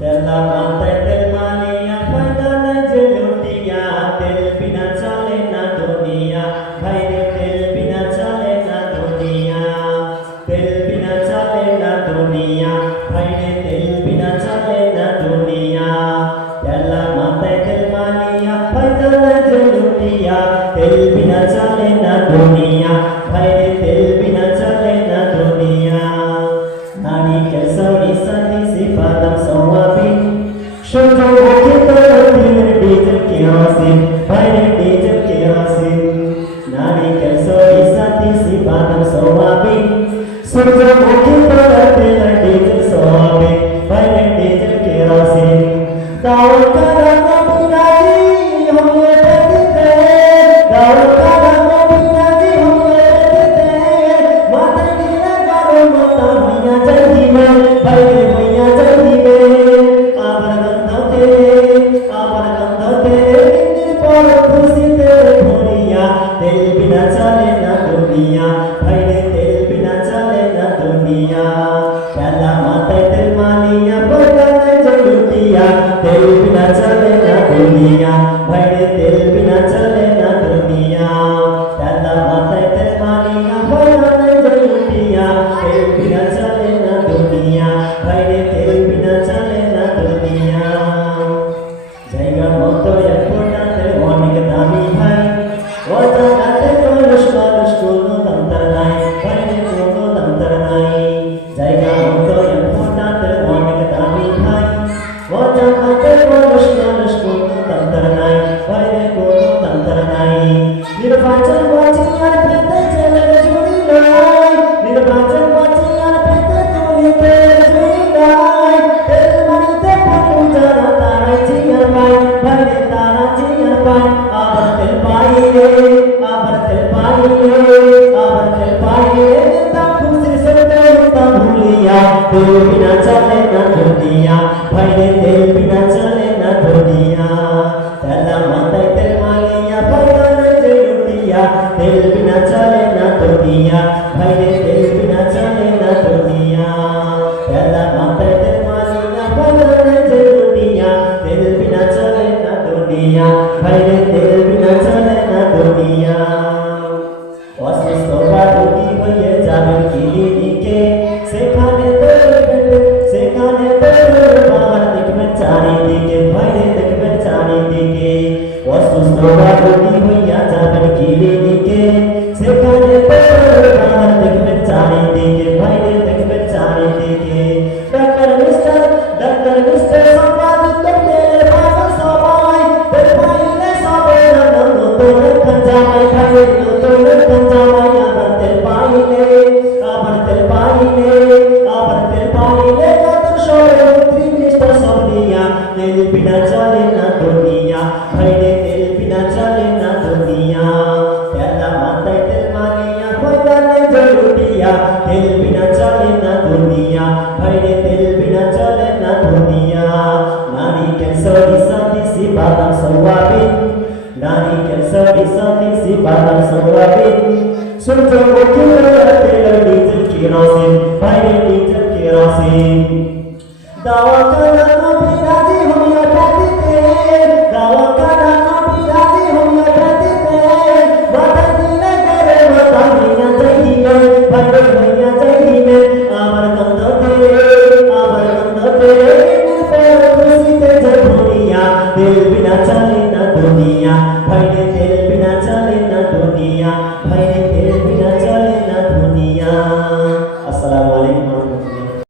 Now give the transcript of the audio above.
তেলা মাথায় তেল মালিয়া ফায়দা নাই যে লুটিয়া তেল বিনা চলে না দুনিয়া ভাইরে তেল বিনা চলে না দুনিয়া তেল বিনা চলে না দুনিয়া ভাইরে তেল বিনা চলে না দুনিয়া তেলা মাথায় তেল মালিয়া ফায়দা নাই যে লুটিয়া তেল বিনা চলে না দুনিয়া ভাইরে তেল বিনা চলে না দুনিয়া নারী কেশরী সাথী সিফাতম সওয়াবিন সূর্যমুখী তরুণীর ডিজেল কেরোসিন ভাইরে ডিজেল কেরোসিন নারী কেশরী সাথী সিফাতম সওয়াবিন সূর্যমুখী তরুণীর ডিজেল সওয়াবিন ভাইরে ডিজেল কেরোসিন দাওয়াত করা নবী রাজি হয়ে পেতে দাওয়াত করা নবী রাজি হয়ে পেতে মাথা দিলে গালো মাথা হইয়া যাইবে ভাইরে হইয়া যাইবে আবার গন্ধতে পর খুশিতে ভরিয়া তেল বিনা চলে না দুনিয়া ভাইরে তেল বিনা চলে না দুনিয়া খেলা মাথায় তেল মালিয়া বদলে জলুটিয়া তেল বিনা চলে না দুনিয়া ভাইরে তেল বিনা চলে না দুনিয়া খেলা মাথায় তেল মালিয়া বদলে জলুটিয়া তেল বিনা চলে না দুনিয়া ভাইরে তেল বিনা চলে না দুনিয়া জায়গা মতো এক ফোঁটা তেল অনেক দামি ভাই ও জায়গাতে কলস কোনো দন্তর নাই ভাইরে কোনো দন্তর নাই জায়গা মতো এক ফোঁটা তেল অনেক দামি ভাই ও জায়গাতে কলস কোনো দন্তর নাই ভাইরে কোনো দন্তর নাই নির্বাচন বাঁচিয়ার পেতে ছেলের জুড়ি নাই নির্বাচন বাঁচিয়ার পেতে তুলিতে জুড়ি নাই তেল মারিতে পটু যারা তারাই জিয়ার পাই ভাইরে তারা জিয়ার পাই আবার তেল পাইলে আবার তেল পাইলে আবার তেল পাইলে তা খুশি সে তা ভুলিয়া তেল বিনা চলে না দুনিয়া ভাইরে তেল বিনা চলে না দুনিয়া তেলা মাথায় তেল মালিয়া ফায়দা নাই যে লুটিয়া তেল বিনা চলে না দুনিয়া ভাইরে তেল বিনা চলে না দুনিয়া তেলা মাথায় তেল মালিয়া ফায়দা নাই যে লুটিয়া তেল বিনা চলে না দুনিয়া ভাইরে তেল বিনা চলে না দুনিয়া অসুস্থ বা রোগী হয়ে যাবেন ক্লিনিকে সেখানে বাবার দেখবেন চারিদিকে ভাইরে দেখবেন চারিদিকে অসুস্থ বা রোগী হইয়া যাবেন ক্লিনিকে সেখানে বাবার দেখবেন চারিদিকে ভাইরে দেখবেন চারিদিকে ডাক্তার মিস্টার সম্পাদক তেলের ভাষা সবাই তেল পাইলে সবে নতুন জামাই ভাইরে নতুন জামাই আবার তেল পাইলে নতুন সবে মন্ত্রী মিনিস্টার সব দিয়া তেল বিনা চলে না দুনিয়া ভাইরে তেল বিনা চলে না দুনিয়া তেলা মাথায় তেল মালিয়া ফায়দা নাই যে লুটিয়া তেল বিনা চলে না দুনিয়া ভাইরে তেল বিনা চলে না দুনিয়া নারী কেশরী সাথী সিফাতম সওয়াবিন নারী কেশরী সাথী সিফাতম সওয়াবিন সূর্যমুখী তেল ডিজেল কেরোসিন ভাইরে ডিজেল কেরোসিন দাওয়া করা